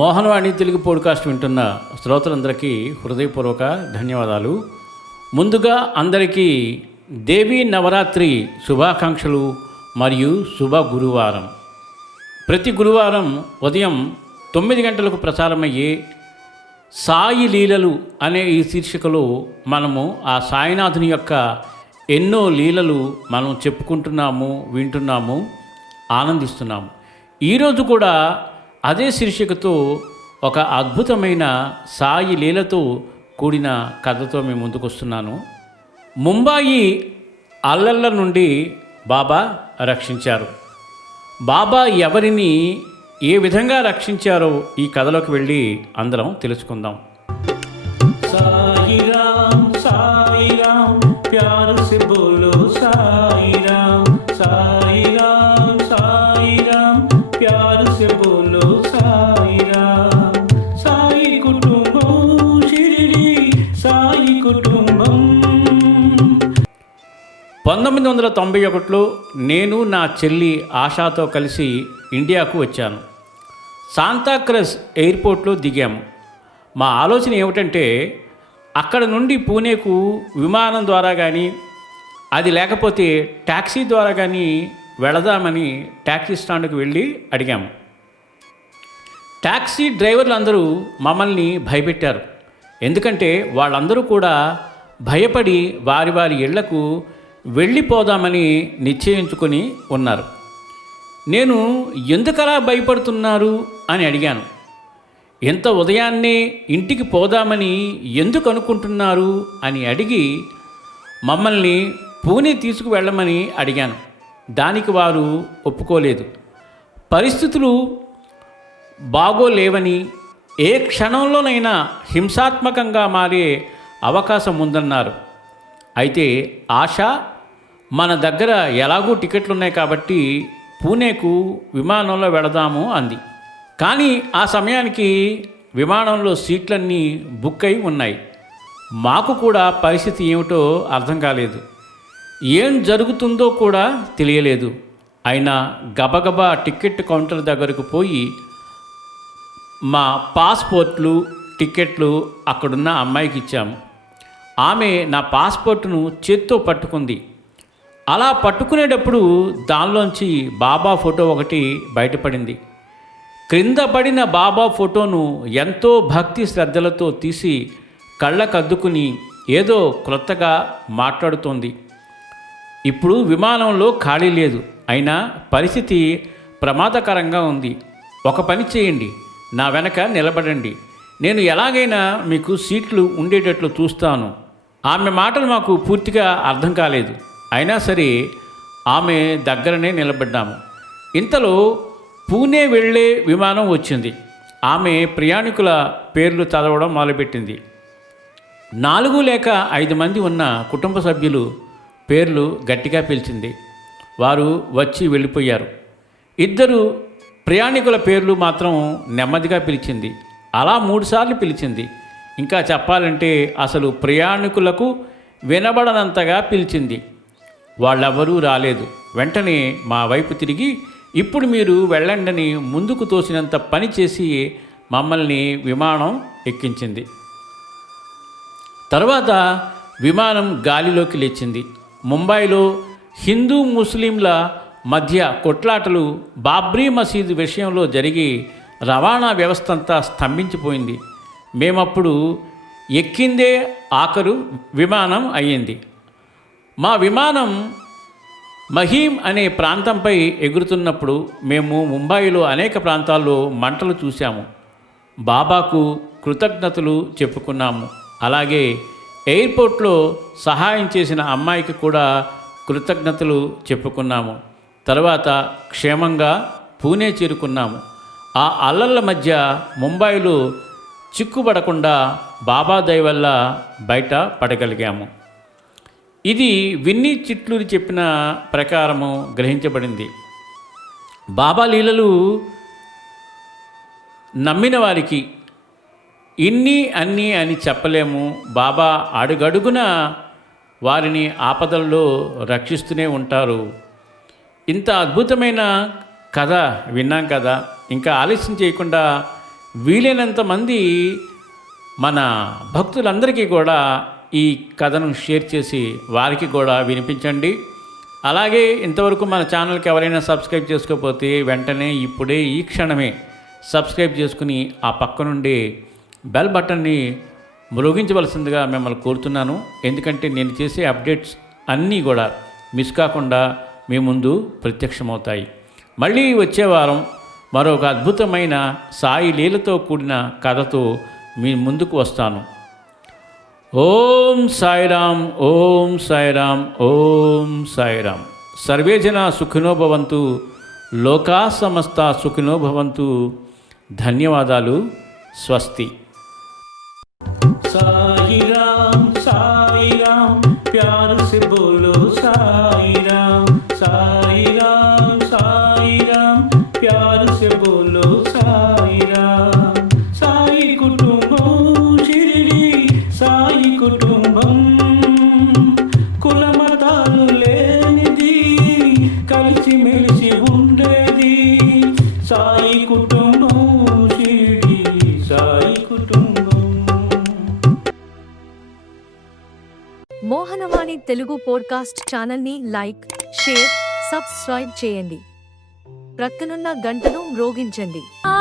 Mohanavani Telugu podcast వింటున్న శ్రోతలందరికీ హృదయపూర్వక ధన్యవాదాలు. ముందుగా అందరికీ దేవీ నవరాత్రి శుభాకాంక్షలు మరియు శుభ గురువారం. ప్రతి గురువారం ఉదయం తొమ్మిది గంటలకు ప్రసారమయ్యే సాయి లీలలు అనే ఈ శీర్షికలో మనము ఆ సాయినాథుని యొక్క ఎన్నో లీలలు మనం చెప్పుకుంటున్నాము వింటున్నాము ఆనందిస్తున్నాము. ఈరోజు కూడా అదే శీర్షికతో ఒక అద్భుతమైన సాయి లీలతో కూడిన కథతో మేము ముందుకు వస్తున్నాను ముంబాయి అల్లల్ల నుండి బాబా రక్షించారు. బాబా ఎవరిని ఏ విధంగా రక్షించారో ఈ కథలోకి వెళ్ళి అందరం తెలుసుకుందాం. సాయిరామ్ పంతొమ్మిది వందల తొంభై ఒకటిలో నేను నా చెల్లి ఆశాతో కలిసి ఇండియాకు వచ్చాను. సాంతాక్రస్ ఎయిర్పోర్ట్లో దిగాము మా ఆలోచన ఏమిటంటే అక్కడ నుండి పూణేకు విమానం ద్వారా కానీ అది లేకపోతే ట్యాక్సీ ద్వారా కానీ వెళదామని ట్యాక్సీ స్టాండ్కి వెళ్ళి అడిగాము ట్యాక్సీ డ్రైవర్లు అందరూ మమ్మల్ని భయపెట్టారు. ఎందుకంటే వాళ్ళందరూ కూడా భయపడి వారి వారి ఇళ్ళకు వెళ్ళిపోదామని నిశ్చయించుకొని ఉన్నారు. నేను ఎందుకలా భయపడుతున్నారు అని అడిగాను. ఎంత ఉదయాన్నే ఇంటికి పోదామని ఎందుకు అనుకుంటున్నారు అని అడిగి మమ్మల్ని పూణే తీసుకువెళ్ళమని అడిగాను. దానికి వారు ఒప్పుకోలేదు. పరిస్థితులు బాగోలేవని ఏ క్షణంలోనైనా హింసాత్మకంగా మారే అవకాశం ఉందన్నారు. అయితే ఆశ మన దగ్గర ఎలాగూ టికెట్లు ఉన్నాయి కాబట్టి పూణేకు విమానంలో వెళదాము అంది. కానీ ఆ సమయానికి విమానంలో సీట్లన్నీ బుక్ అయి ఉన్నాయి. మాకు కూడా పరిస్థితి ఏమిటో అర్థం కాలేదు. ఏం జరుగుతుందో కూడా తెలియలేదు. అయినా గబగబా టికెట్ కౌంటర్ దగ్గరకు పోయి మా పాస్పోర్ట్లు టికెట్లు అక్కడున్న అమ్మాయికి ఇచ్చాము. ఆమె నా పాస్పోర్ట్ను చేత్తో పట్టుకుంది. అలా పట్టుకునేటప్పుడు దానిలోంచి బాబా ఫోటో ఒకటి బయటపడింది. క్రింద పడిన బాబా ఫోటోను ఎంతో భక్తి శ్రద్ధలతో తీసి కళ్ళకద్దుకుని ఏదో క్రొత్తగా మాట్లాడుతోంది. ఇప్పుడు విమానంలో ఖాళీ లేదు. అయినా పరిస్థితి ప్రమాదకరంగా ఉంది. ఒక పని చేయండి. నా వెనక నిలబడండి. నేను ఎలాగైనా మీకు సీట్లు ఉండేటట్లు చూస్తాను. ఆమె మాటలు మాకు పూర్తిగా అర్థం కాలేదు. అయినా సరే ఆమె దగ్గరనే నిలబడ్డాము. ఇంతలో పూణే వెళ్ళే విమానం వచ్చింది. ఆమె ప్రయాణికుల పేర్లు చదవడం మొదలుపెట్టింది. నాలుగు లేక ఐదు మంది ఉన్న కుటుంబ సభ్యులు పేర్లు గట్టిగా పిలిచింది. వారు వచ్చి వెళ్ళిపోయారు. ఇద్దరు ప్రయాణికుల పేర్లు మాత్రం నెమ్మదిగా పిలిచింది. అలా మూడుసార్లు పిలిచింది. ఇంకా చెప్పాలంటే అసలు ప్రయాణికులకు వినబడనంతగా పిలిచింది. వాళ్ళెవరూ రాలేదు. వెంటనే మా వైపు తిరిగి ఇప్పుడు మీరు వెళ్ళండని ముందుకు తోసినంత పని చేసి మమ్మల్ని విమానం ఎక్కించింది. తర్వాత విమానం గాలిలోకి లేచింది. ముంబైలో హిందూ ముస్లింల మధ్య కొట్లాటలు బాబ్రీ మసీదు విషయంలో జరిగి రవాణా వ్యవస్థ అంతా స్తంభించిపోయింది. మేమప్పుడు ఎక్కిందే ఆఖరు విమానం అయ్యింది. మా విమానం మహీం అనే ప్రాంతంపై ఎగురుతున్నప్పుడు మేము ముంబైలో అనేక ప్రాంతాల్లో మంటలు చూశాము. బాబాకు కృతజ్ఞతలు చెప్పుకున్నాము. అలాగే ఎయిర్పోర్ట్లో సహాయం చేసిన అమ్మాయికి కూడా కృతజ్ఞతలు చెప్పుకున్నాము. తర్వాత క్షేమంగా పూణే చేరుకున్నాము. ఆ అల్లర్ల మధ్య ముంబైలో చిక్కుపడకుండా బాబా దయ వల్ల బయట పడగలిగాము. ఇది విన్నీ చిట్లూరి చెప్పిన ప్రకారము గ్రహించబడింది. బాబా లీలలు నమ్మిన వారికి ఇన్ని అన్ని అని చెప్పలేము. బాబా అడుగడుగున వారిని ఆపదల్లో రక్షిస్తూనే ఉంటారు. ఇంత అద్భుతమైన కథ విన్నాం కదా. ఇంకా ఆలస్యం చేయకుండా వీలైనంతమంది మన భక్తులందరికీ కూడా ఈ కథను షేర్ చేసి వారికి కూడా వినిపించండి. అలాగే ఇంతవరకు మన ఛానల్కి ఎవరైనా సబ్స్క్రైబ్ చేసుకోకపోతే వెంటనే ఇప్పుడే ఈ క్షణమే సబ్స్క్రైబ్ చేసుకుని ఆ పక్క నుండి బెల్ బటన్ని మ్రోగించవలసిందిగా మిమ్మల్ని కోరుతున్నాను. ఎందుకంటే నేను చేసే అప్డేట్స్ అన్నీ కూడా మిస్ కాకుండా మీ ముందు ప్రత్యక్షమవుతాయి. మళ్ళీ వచ్చే వారం మరొక అద్భుతమైన సాయి లీలతో కూడిన కథతో మీ ముందుకు వస్తాను. ఓం సాయిరాం ఓం సాయిరాం ఓం సాయిరామ్ సర్వేజన సుఖినోభవంతు లోకా సమస్త సుఖినోభవంతు ధన్యవాదాలు స్వస్తి. సాయిరాం సాయిరాం ప్యారు సే బోలో సాయిరామ్ సాయి కుటుంబం షిరిడి సాయి కుటుంబం. మోహనవాణి తెలుగు పోడ్కాస్ట్ ఛానల్ని లైక్ షేర్ సబ్స్క్రైబ్ చేయండి. ప్రక్కనున్న గంటను మ్రోగించండి. ఆ